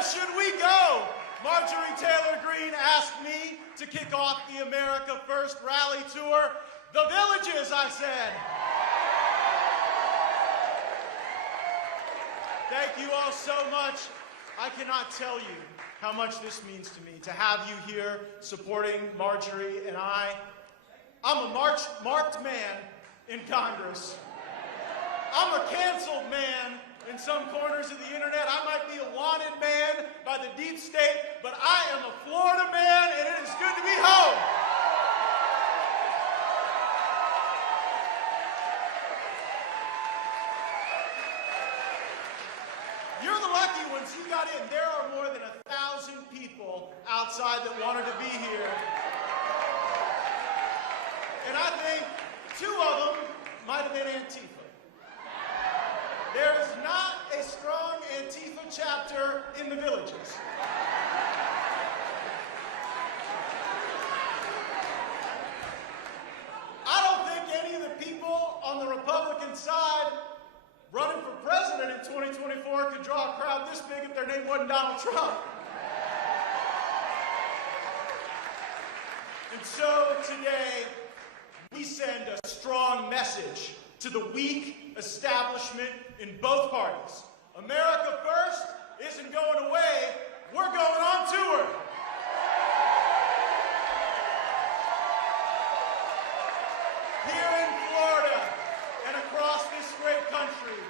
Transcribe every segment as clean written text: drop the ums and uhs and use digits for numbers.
Where should we go? Marjorie Taylor Greene asked me to kick off the America First rally tour. The Villages, I said. Thank you all so much. I cannot tell you how much this means to me to have you here supporting Marjorie and I. I'm a marked man in Congress. I'm a canceled man in some corners of the internet. I might be a wanted man by the deep state, but I am a Florida man, and it is good to be home. You're the lucky ones. You got in. There are more than 1,000 people outside that wanted to be here. And I think 2 of them might have been Antifa. There is not a strong Antifa chapter in the Villages. I don't think any of the people on the Republican side running for president in 2024 could draw a crowd this big if their name wasn't Donald Trump. And so today, we send a strong message to the weak establishment in both parties. America First isn't going away, we're going on tour. Here in Florida and across this great country,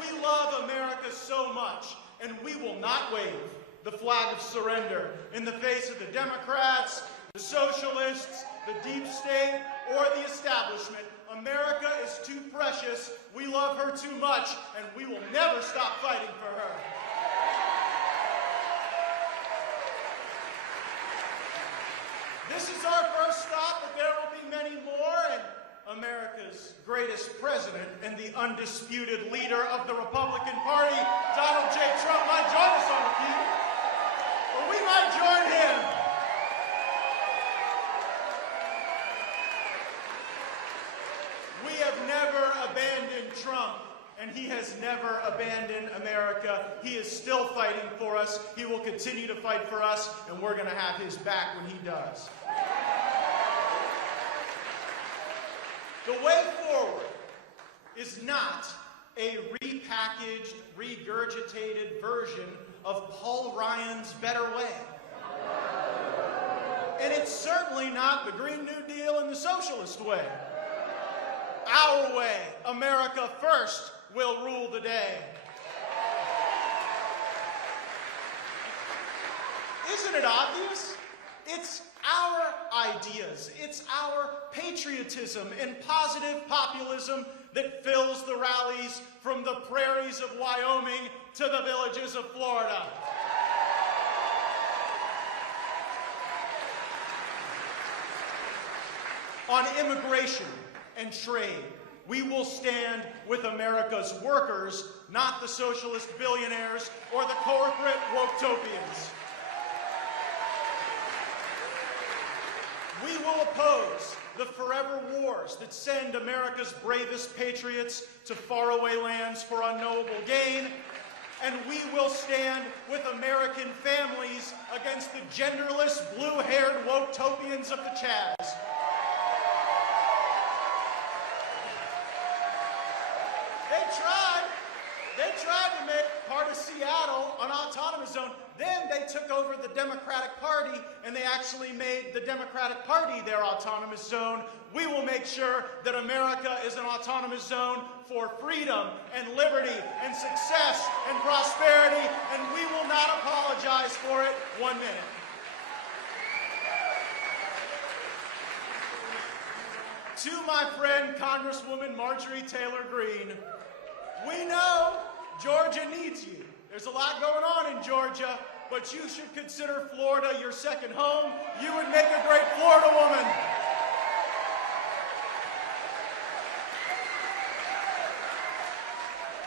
we love America so much, and we will not wave the flag of surrender in the face of the Democrats, the socialists, the deep state, or the establishment. America is too precious, we love her too much, and we will never stop fighting for her. This is our first stop, but there will be many more, and America's greatest president and the undisputed leader of the Republican Party, Donald J. Trump, might join us on the field, or we might join him. We have never abandoned Trump, and he has never abandoned America. He is still fighting for us. He will continue to fight for us, and we're going to have his back when he does. The way forward is not a repackaged, regurgitated version of Paul Ryan's Better Way. And it's certainly not the Green New Deal and the socialist way. Our way, America First, will rule the day. Isn't it obvious? It's our ideas, it's our patriotism and positive populism that fills the rallies from the prairies of Wyoming to the villages of Florida. On immigration and trade, we will stand with America's workers, not the socialist billionaires or the corporate woke-topians. We will oppose the forever wars that send America's bravest patriots to faraway lands for unknowable gain, and we will stand with American families against the genderless, blue-haired woke-topians of the Chaz. They tried to make part of Seattle an autonomous zone. Then they took over the Democratic Party, and they actually made the Democratic Party their autonomous zone. We will make sure that America is an autonomous zone for freedom and liberty and success and prosperity, and we will not apologize for it 1 minute. To my friend, Congresswoman Marjorie Taylor Greene, we know Georgia needs you. There's a lot going on in Georgia, but you should consider Florida your second home. You would make a great Florida woman.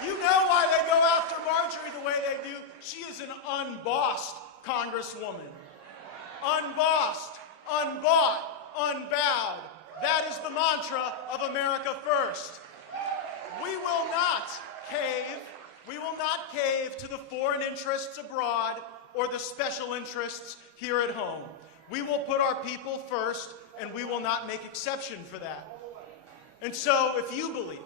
You know why they go after Marjorie the way they do. She is an unbossed Congresswoman. Unbossed, unbought, unbowed. That is the mantra of America First. We will not cave. We will not cave to the foreign interests abroad or the special interests here at home. We will put our people first, and we will not make exception for that. And so, if you believe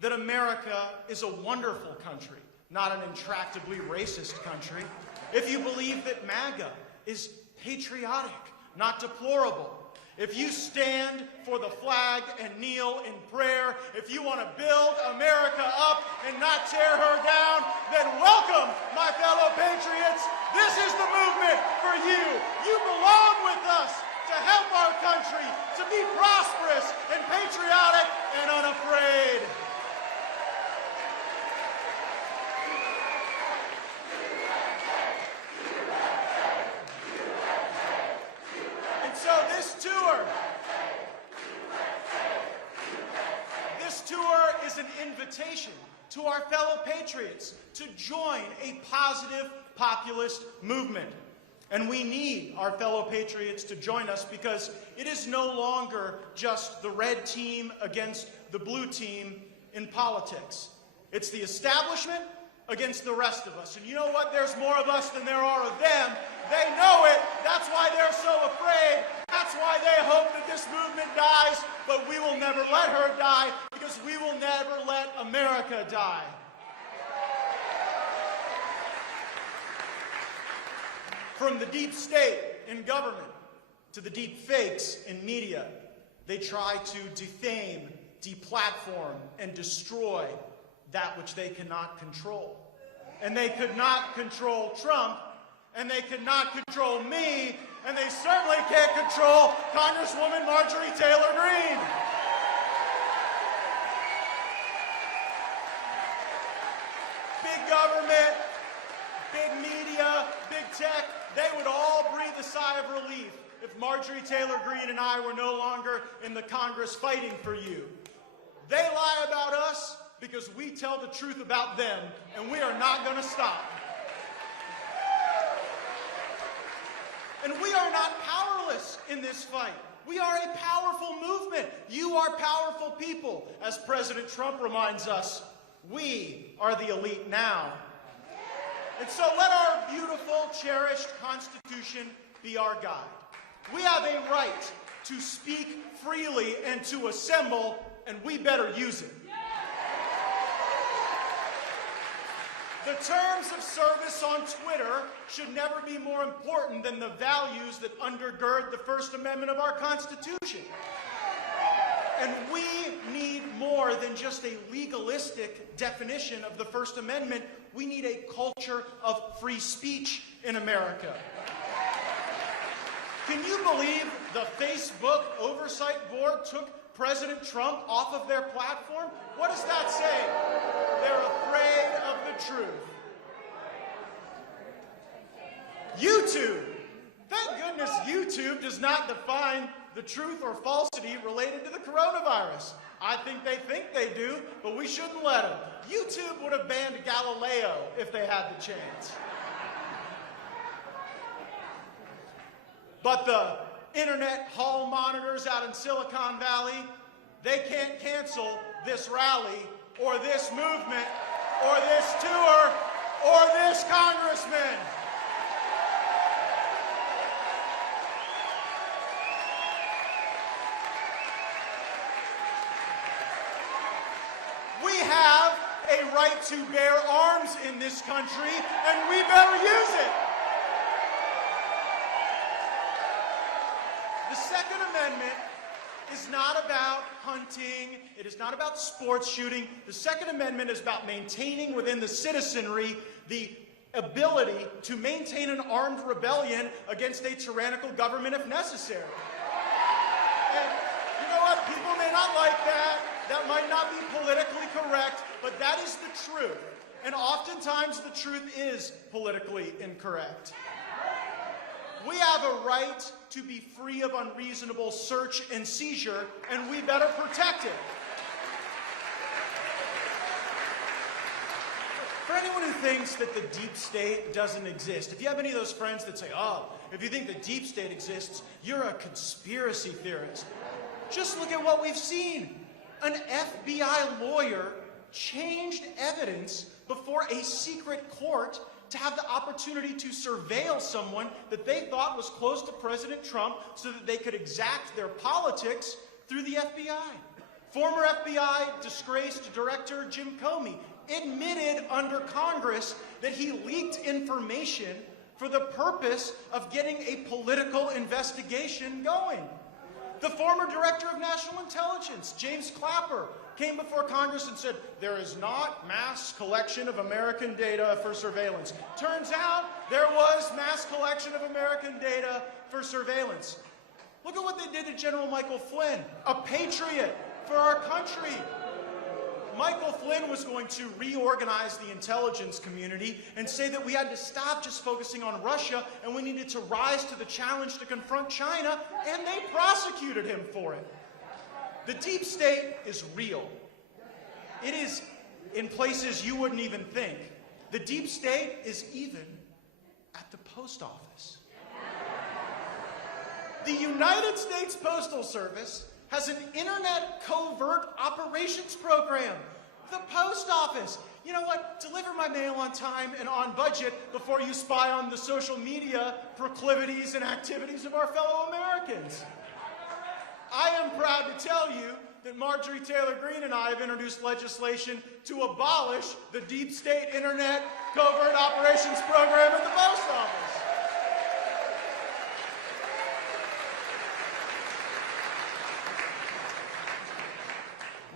that America is a wonderful country, not an intractably racist country, if you believe that MAGA is patriotic, not deplorable, if you stand for the flag and kneel in prayer, if you want to build America up and not tear her down, then welcome, my fellow patriots. This is the movement for you. You belong with us to help our country to be prosperous and patriotic and unafraid. So this tour is an invitation to our fellow patriots to join a positive populist movement. And we need our fellow patriots to join us because it is no longer just the red team against the blue team in politics. It's the establishment against the rest of us. And you know what? There's more of us than there are of them. They know it. That's why they're so afraid. That's why they hope that this movement dies. But we will never let her die because we will never let America die. From the deep state in government to the deep fakes in media, they try to defame, deplatform, and destroy that which they cannot control. And they could not control Trump, and they could not control me, and they certainly can't control Congresswoman Marjorie Taylor Greene. Big government, big media, big tech, they would all breathe a sigh of relief if Marjorie Taylor Greene and I were no longer in the Congress fighting for you. They lie about us because we tell the truth about them, and we are not going to stop. And we are not powerless in this fight. We are a powerful movement. You are powerful people. As President Trump reminds us, we are the elite now. And so let our beautiful, cherished Constitution be our guide. We have a right to speak freely and to assemble, and we better use it. The terms of service on Twitter should never be more important than the values that undergird the First Amendment of our Constitution. And we need more than just a legalistic definition of the First Amendment. We need a culture of free speech in America. Can you believe the Facebook Oversight Board took President Trump off of their platform? What does that say? They're afraid of the truth. YouTube. Thank goodness YouTube does not define the truth or falsity related to the coronavirus. I think they do, but we shouldn't let them. YouTube would have banned Galileo if they had the chance. But the internet hall monitors out in Silicon Valley, they can't cancel this rally or this movement or this tour or this congressman. We have a right to bear arms in this country, and we better use it. The Second Amendment is not about hunting. It is not about sports shooting. The Second Amendment is about maintaining within the citizenry the ability to maintain an armed rebellion against a tyrannical government if necessary. And you know what? People may not like that. That might not be politically correct, but that is the truth. And oftentimes the truth is politically incorrect. We have a right to be free of unreasonable search and seizure, and we better protect it. For anyone who thinks that the deep state doesn't exist, if you have any of those friends that say, oh, if you think the deep state exists, you're a conspiracy theorist. Just look at what we've seen. An FBI lawyer changed evidence before a secret court to have the opportunity to surveil someone that they thought was close to President Trump so that they could exact their politics through the FBI. Former FBI disgraced director Jim Comey admitted under Congress that he leaked information for the purpose of getting a political investigation going. The former director of national intelligence, James Clapper, came before Congress and said, there is not mass collection of American data for surveillance. Turns out there was mass collection of American data for surveillance. Look at what they did to General Michael Flynn, a patriot for our country. Michael Flynn was going to reorganize the intelligence community and say that we had to stop just focusing on Russia and we needed to rise to the challenge to confront China, and they prosecuted him for it. The deep state is real. It is in places you wouldn't even think. The deep state is even at the post office. The United States Postal Service has an internet covert operations program. The post office. You know what? Deliver my mail on time and on budget before you spy on the social media proclivities and activities of our fellow Americans. I am proud to tell you that Marjorie Taylor Greene and I have introduced legislation to abolish the deep state internet covert operations program at the post office.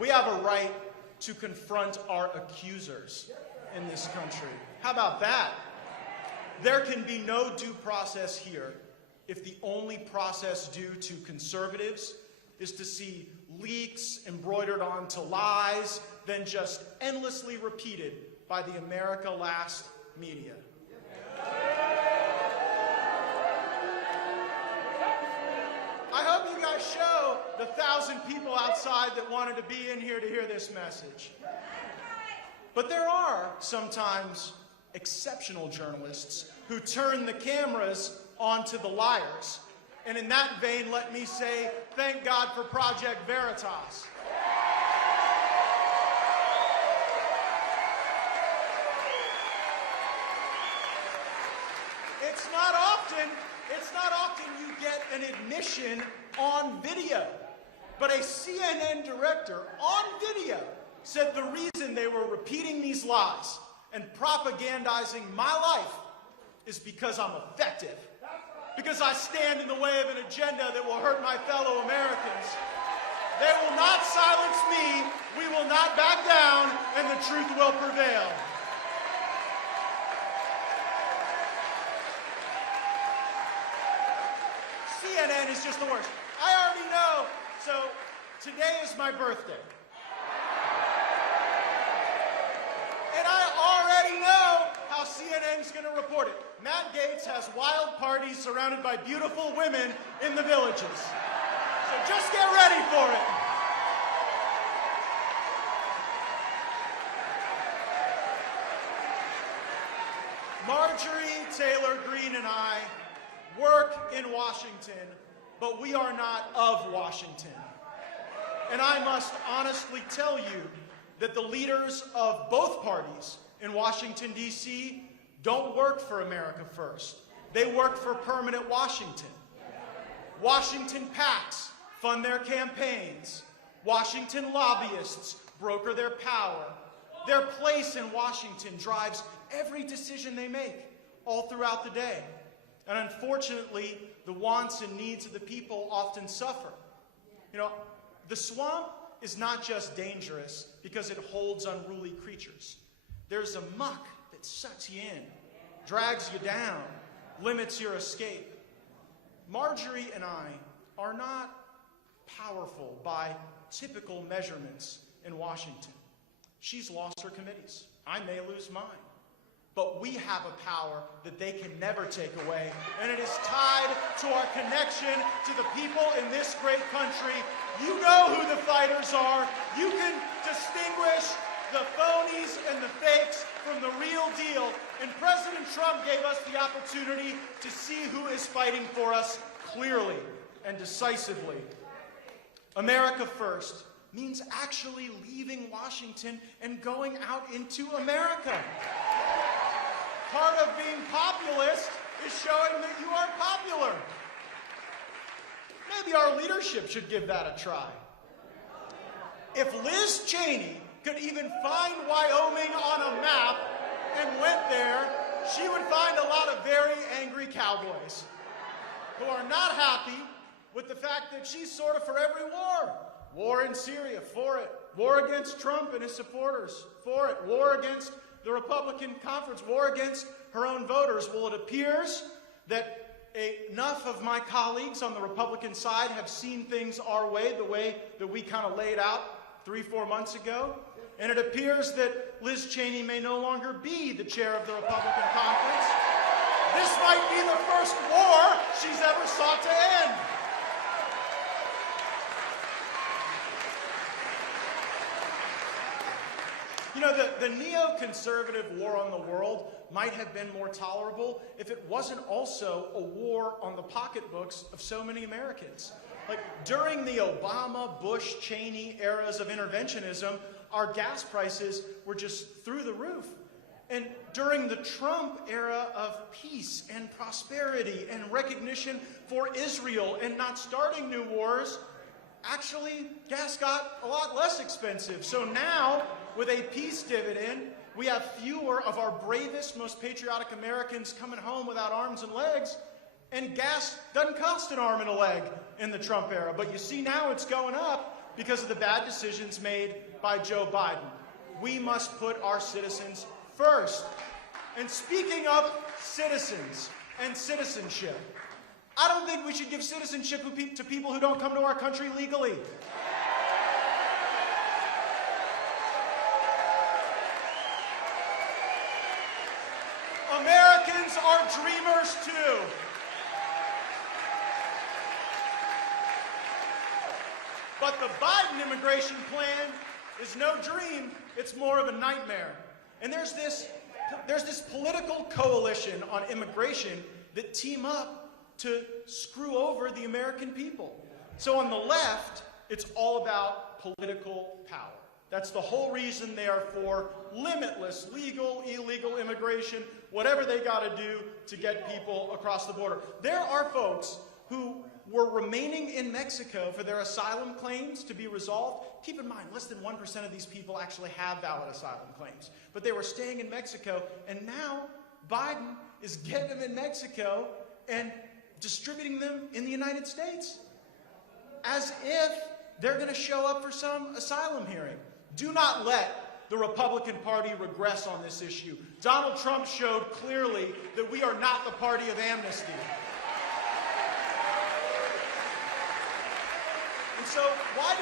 We have a right to confront our accusers in this country. How about that? There can be no due process here if the only process due to conservatives is to see leaks embroidered onto lies, then just endlessly repeated by the America Last media. I hope you guys show the 1,000 people outside that wanted to be in here to hear this message. But there are sometimes exceptional journalists who turn the cameras onto the liars. And in that vein, let me say, thank God for Project Veritas. It's not often you get an admission on video. But a CNN director on video said the reason they were repeating these lies and propagandizing my life is because I'm effective. Because I stand in the way of an agenda that will hurt my fellow Americans. They will not silence me, we will not back down, and the truth will prevail. CNN is just the worst. I already know, so today is my birthday. And I already know how CNN's going to report it. Matt Gaetz has wild parties surrounded by beautiful women in the villages. So just get ready for it. Marjorie Taylor Greene and I work in Washington, but we are not of Washington. And I must honestly tell you that the leaders of both parties in Washington, D.C. don't work for America First. They work for permanent Washington. Washington PACs fund their campaigns. Washington lobbyists broker their power. Their place in Washington drives every decision they make all throughout the day. And unfortunately, the wants and needs of the people often suffer. You know, the swamp is not just dangerous because it holds unruly creatures. There's a muck that sucks you in, drags you down, limits your escape. Marjorie and I are not powerful by typical measurements in Washington. She's lost her committees. I may lose mine. But we have a power that they can never take away, and it is tied to our connection to the people in this great country. You know who the fighters are. You can distinguish the phonies and the fakes from the real deal. And President Trump gave us the opportunity to see who is fighting for us clearly and decisively. America First means actually leaving Washington and going out into America. part of being populist is showing that you are popular. Maybe our leadership should give that a try. If Liz Cheney could even find Wyoming on a map and went there, she would find a lot of very angry cowboys who are not happy with the fact that she's sort of for every war. War in Syria, for it. War against Trump and his supporters, for it. War against the Republican conference, war against her own voters. Well, it appears that enough of my colleagues on the Republican side have seen things our way, the way that we kind of laid out 3-4 months ago. And it appears that Liz Cheney may no longer be the chair of the Republican conference. This might be the first war she's ever sought to end. You know, the neoconservative war on the world might have been more tolerable if it wasn't also a war on the pocketbooks of so many Americans. Like, during the Obama, Bush, Cheney eras of interventionism, our gas prices were just through the roof. And during the Trump era of peace and prosperity and recognition for Israel and not starting new wars, actually, gas got a lot less expensive. So now, with a peace dividend, we have fewer of our bravest, most patriotic Americans coming home without arms and legs, and gas doesn't cost an arm and a leg in the Trump era. But you see now it's going up because of the bad decisions made by Joe Biden. We must put our citizens first. And speaking of citizens and citizenship, I don't think we should give citizenship to people who don't come to our country legally. Americans are dreamers too. But the Biden immigration plan is no dream, it's more of a nightmare. And there's this political coalition on immigration that team up to screw over the American people. So on the left, it's all about political power. That's the whole reason they are for limitless legal, illegal immigration, whatever they got to do to get people across the border. There are folks who were remaining in Mexico for their asylum claims to be resolved. Keep in mind, less than 1% of these people actually have valid asylum claims. But they were staying in Mexico, and now Biden is getting them in Mexico and distributing them in the United States as if they're going to show up for some asylum hearing. Do not let the Republican Party regress on this issue. Donald Trump showed clearly that we are not the party of amnesty. And so why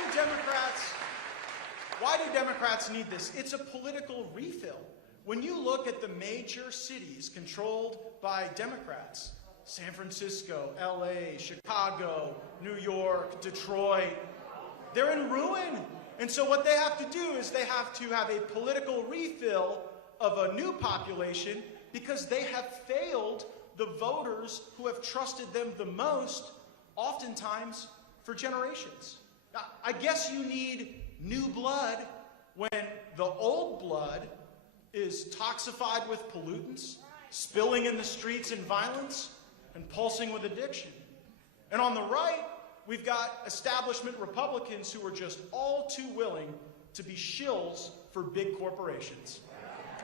do Democrats need this? It's a political refill. When you look at the major cities controlled by Democrats, San Francisco, LA, Chicago, New York, Detroit, they're in ruin. And so what they have to do is they have to have a political refill of a new population because they have failed the voters who have trusted them the most, oftentimes for generations. Now, I guess you need new blood when the old blood is toxified with pollutants, spilling in the streets in violence, and pulsing with addiction. And on the right, we've got establishment Republicans who are just all too willing to be shills for big corporations.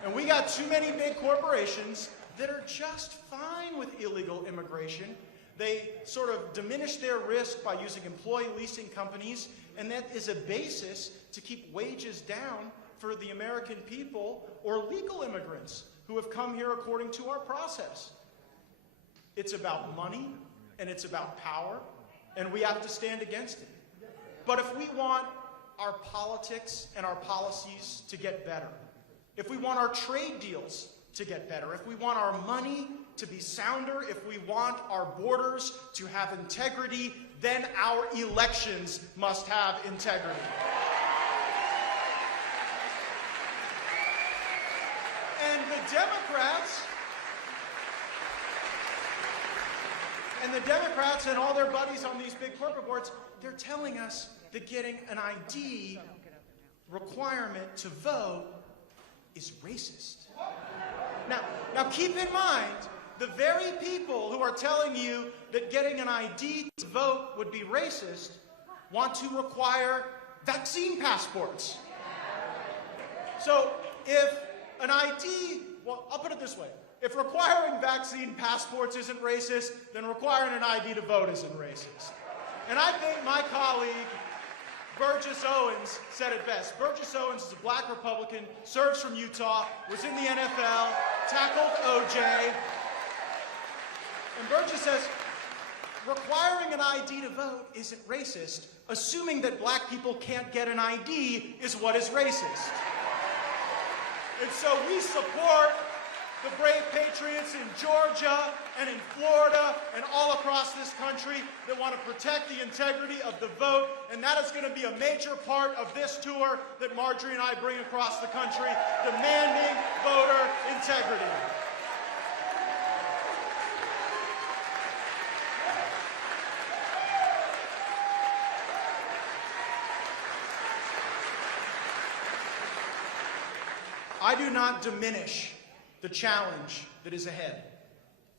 And we got too many big corporations that are just fine with illegal immigration. They sort of diminish their risk by using employee leasing companies, and that is a basis to keep wages down for the American people or legal immigrants who have come here according to our process. It's about money and it's about power, and we have to stand against it. But if we want our politics and our policies to get better, if we want our trade deals to get better, if we want our money to be sounder, if we want our borders to have integrity, then our elections must have integrity. And the Democrats and all their buddies on these big corporate boards, they're telling us that getting an ID requirement to vote is racist. Now keep in mind, the very people who are telling you that getting an ID to vote would be racist want to require vaccine passports. So if an ID, well, I'll put it this way. If requiring vaccine passports isn't racist, then requiring an ID to vote isn't racist. And I think my colleague, Burgess Owens, said it best. Burgess Owens is a black Republican, serves from Utah, was in the NFL, tackled OJ. And Burgess says, requiring an ID to vote isn't racist. Assuming that black people can't get an ID is what is racist. And so we support the brave patriots in Georgia and in Florida and all across this country that want to protect the integrity of the vote, and that is going to be a major part of this tour that Marjorie and I bring across the country, demanding voter integrity. I do not diminish the challenge that is ahead.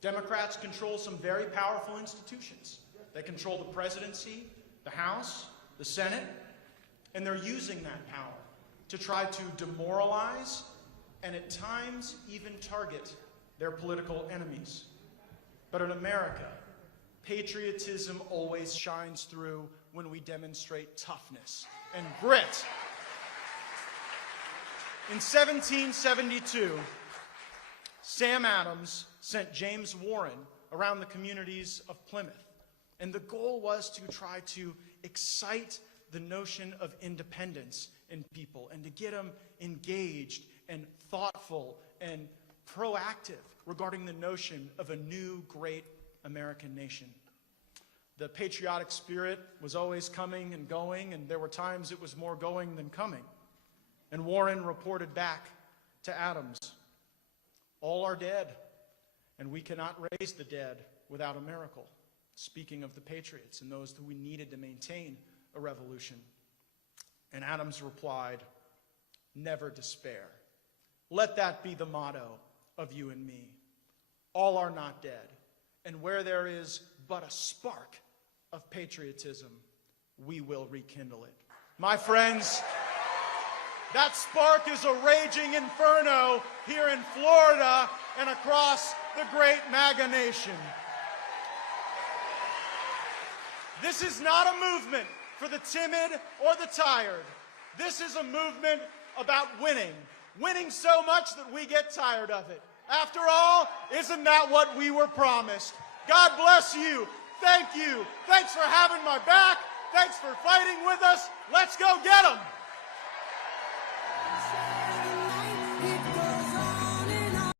Democrats control some very powerful institutions. They control the presidency, the House, the Senate, and they're using that power to try to demoralize and at times even target their political enemies. But in America, patriotism always shines through when we demonstrate toughness and grit. In 1772, Sam Adams sent James Warren around the communities of Plymouth, and the goal was to try to excite the notion of independence in people and to get them engaged and thoughtful and proactive regarding the notion of a new great American nation. The patriotic spirit was always coming and going, and there were times it was more going than coming. And Warren reported back to Adams, all are dead, and we cannot raise the dead without a miracle. Speaking of the patriots and those that we needed to maintain a revolution. And Adams replied, never despair. Let that be the motto of you and me. All are not dead, and where there is but a spark of patriotism, we will rekindle it. My friends, that spark is a raging inferno here in Florida and across the great MAGA nation. This is not a movement for the timid or the tired. This is a movement about winning. Winning so much that we get tired of it. After all, isn't that what we were promised? God bless you. Thank you. Thanks for having my back. Thanks for fighting with us. Let's go get 'em.